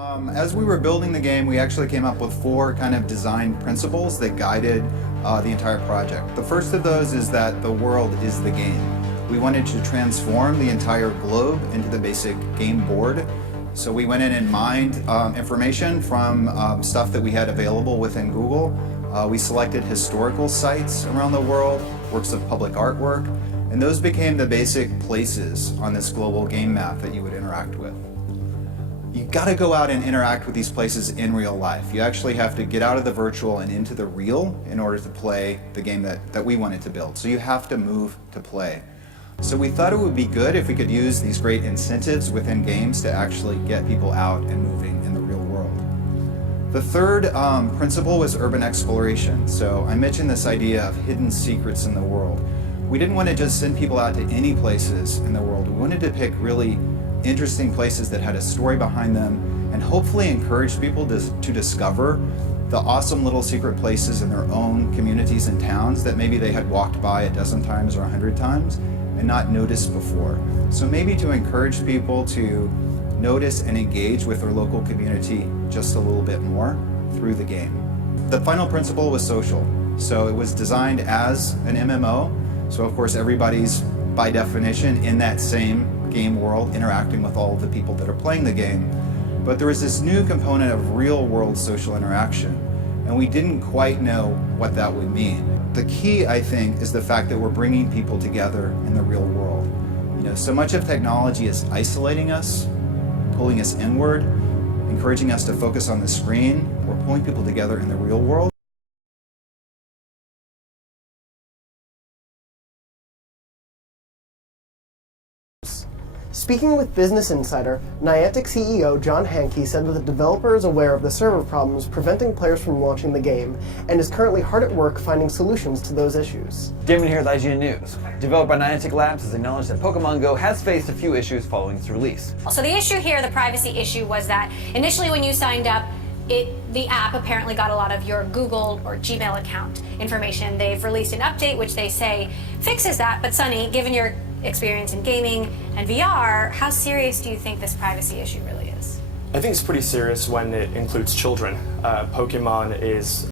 As we were building the game, we actually came up with 4 kind of design principles that guided the entire project. The first of those is that the world is the game. We wanted to transform the entire globe into the basic game board. So we went in and mined information from stuff that we had available within Google. We selected historical sites around the world, works of public artwork, and those became the basic places on this global game map that you would interact with. You gotta go out and interact with these places in real life. You actually have to get out of the virtual and into the real in order to play the game that we wanted to build. So you have to move to play. So we thought it would be good if we could use these great incentives within games to actually get people out and moving in the real world. The third principle was urban exploration. So I mentioned this idea of hidden secrets in the world. We didn't want to just send people out to any places in the world. We wanted to pick really interesting places that had a story behind them and hopefully encourage people to discover the awesome little secret places in their own communities and towns that maybe they had walked by a dozen times or 100 times and not noticed before. So maybe to encourage people to notice and engage with their local community just a little bit more through the game. The final principle was social. So it was designed as an MMO. So of course everybody's by definition in that same game world interacting with all of the people that are playing the game. But there was this new component of real world social interaction, and we didn't quite know what that would mean. The key, I think, is the fact that we're bringing people together in the real world. You know, so much of technology is isolating us, pulling us inward, encouraging us to focus on the screen. We're pulling people together in the real world. Speaking with Business Insider, Niantic CEO John Hanke said that the developer is aware of the server problems preventing players from launching the game and is currently hard at work finding solutions to those issues. Damon here with IGN News. Developed by Niantic Labs has acknowledged that Pokemon Go has faced a few issues following its release. So the issue here, the privacy issue, was that initially when you signed up, the app apparently got a lot of your Google or Gmail account information. They've released an update which they say fixes that, but Sunny, given your experience in gaming and VR, how serious do you think this privacy issue really is? I think it's pretty serious when it includes children. Pokemon is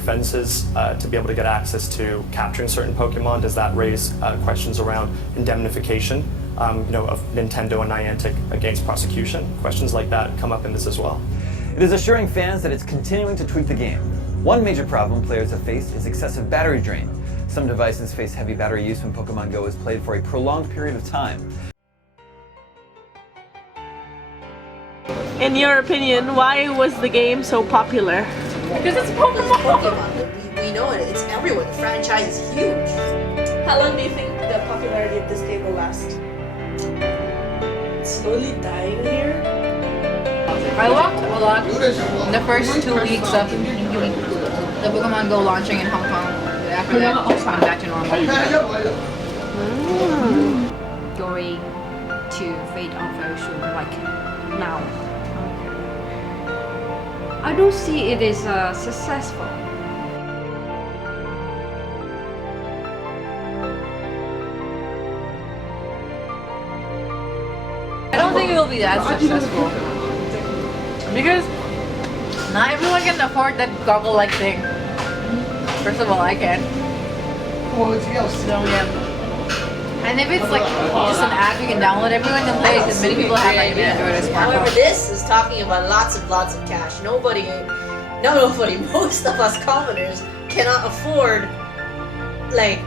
fences to be able to get access to capturing certain Pokemon. Does that raise questions around indemnification, of Nintendo and Niantic against prosecution? Questions like that come up in this as well. It is assuring fans that it's continuing to tweak the game. One major problem players have faced is excessive battery drain. Some devices face heavy battery use when Pokemon Go is played for a prolonged period of time. In your opinion, why was the game so popular? Because it's Pokemon. We know it. It's everywhere. The franchise is huge. How long do you think the popularity of this game will last? It's slowly dying here. I walked a lot in the first 2 weeks of the Pokemon Go launching in Hong Kong. After that, it's gone back to normal. Going to fade out very soon, like now. I don't see it is successful. I don't think it will be that successful. Because not everyone can afford that goggle-like thing. First of all, I can. So yeah. And if it's like just an app you can download, everyone can play it because many people have like an Android or smartphone. However, this is talking about lots and lots of cash. Nobody, most of us commoners cannot afford like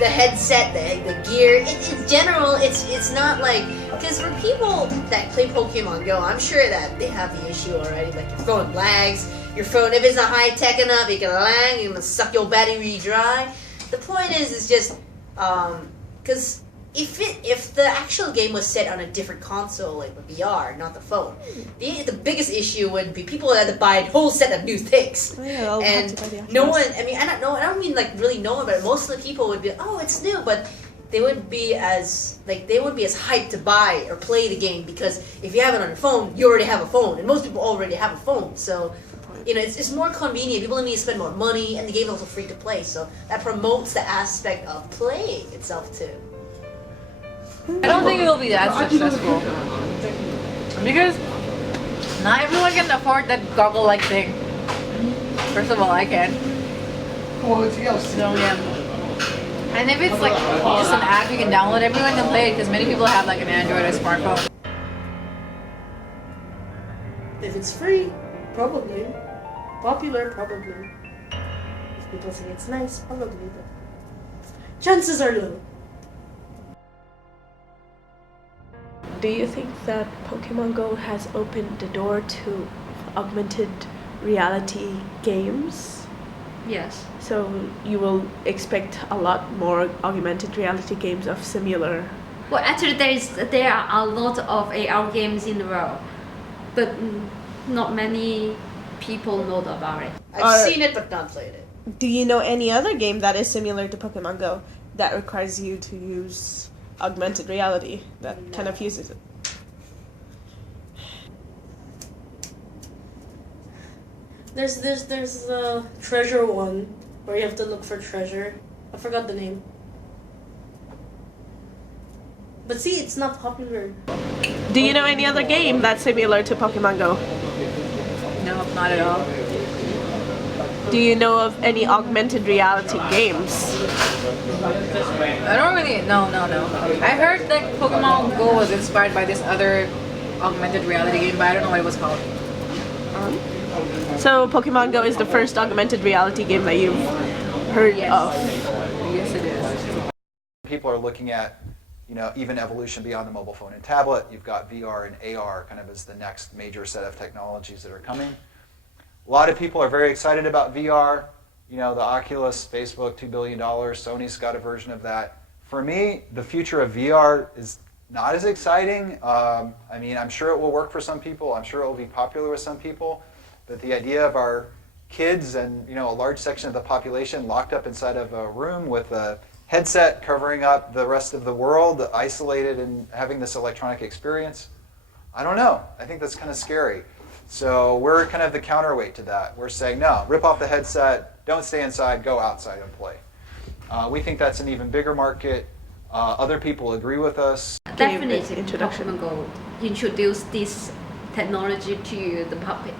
the headset, the gear. In general, it's not like, because for people that play Pokemon Go, I'm sure that they have the issue already. Like your phone lags, your phone, if it's not high tech enough, it can lag, you can suck your battery dry. The point is just because if the actual game was set on a different console, like the VR, not the phone, the biggest issue would be people had to buy a whole set of new things. Oh, yeah, I'll have to buy the And Oculus. no one, I mean, I don't mean like really no one, but most of the people would be, oh, it's new, but they wouldn't be as hyped to buy or play the game, because if you have it on your phone, you already have a phone, and most people already have a phone, so you know it's more convenient. People don't need to spend more money, and the game's also free to play, so that promotes the aspect of playing itself too. I don't think it will be that successful because not everyone can afford that goggle-like thing. First of all, I can. So yeah. And if it's like just an app you can download, everyone can play it because many people have like an Android or smartphone. If it's free, probably. Popular, probably. If people think it's nice, probably. But chances are low. Do you think that Pokemon Go has opened the door to augmented reality games? Yes. So you will expect a lot more augmented reality games of similar. Well, actually, there are a lot of AR games in the world, but not many people know about it. I've seen it but not played it. Do you know any other game that is similar to Pokemon Go that requires you to use augmented reality that kind of uses it? There's a treasure one where you have to look for treasure. I forgot the name. But see, it's not popular. Do you know any other game that's similar to Pokemon Go? No, not at all. Do you know of any augmented reality games? I don't really. No. I heard that Pokemon Go was inspired by this other augmented reality game, but I don't know what it was called. So Pokemon Go is the first augmented reality game that you've heard of. Yes, it is. People are looking at, even evolution beyond the mobile phone and tablet. You've got VR and AR kind of as the next major set of technologies that are coming. A lot of people are very excited about VR. The Oculus, Facebook, $2 billion. Sony's got a version of that. For me, the future of VR is not as exciting. I'm sure it will work for some people. I'm sure it will be popular with some people. But the idea of our kids and a large section of the population locked up inside of a room with a headset covering up the rest of the world, isolated and having this electronic experience, I don't know. I think that's kind of scary. So we're kind of the counterweight to that. We're saying, no, rip off the headset, don't stay inside, go outside and play. We think that's an even bigger market. Other people agree with us. Definitely, Pokemon Go introduced this technology to the public.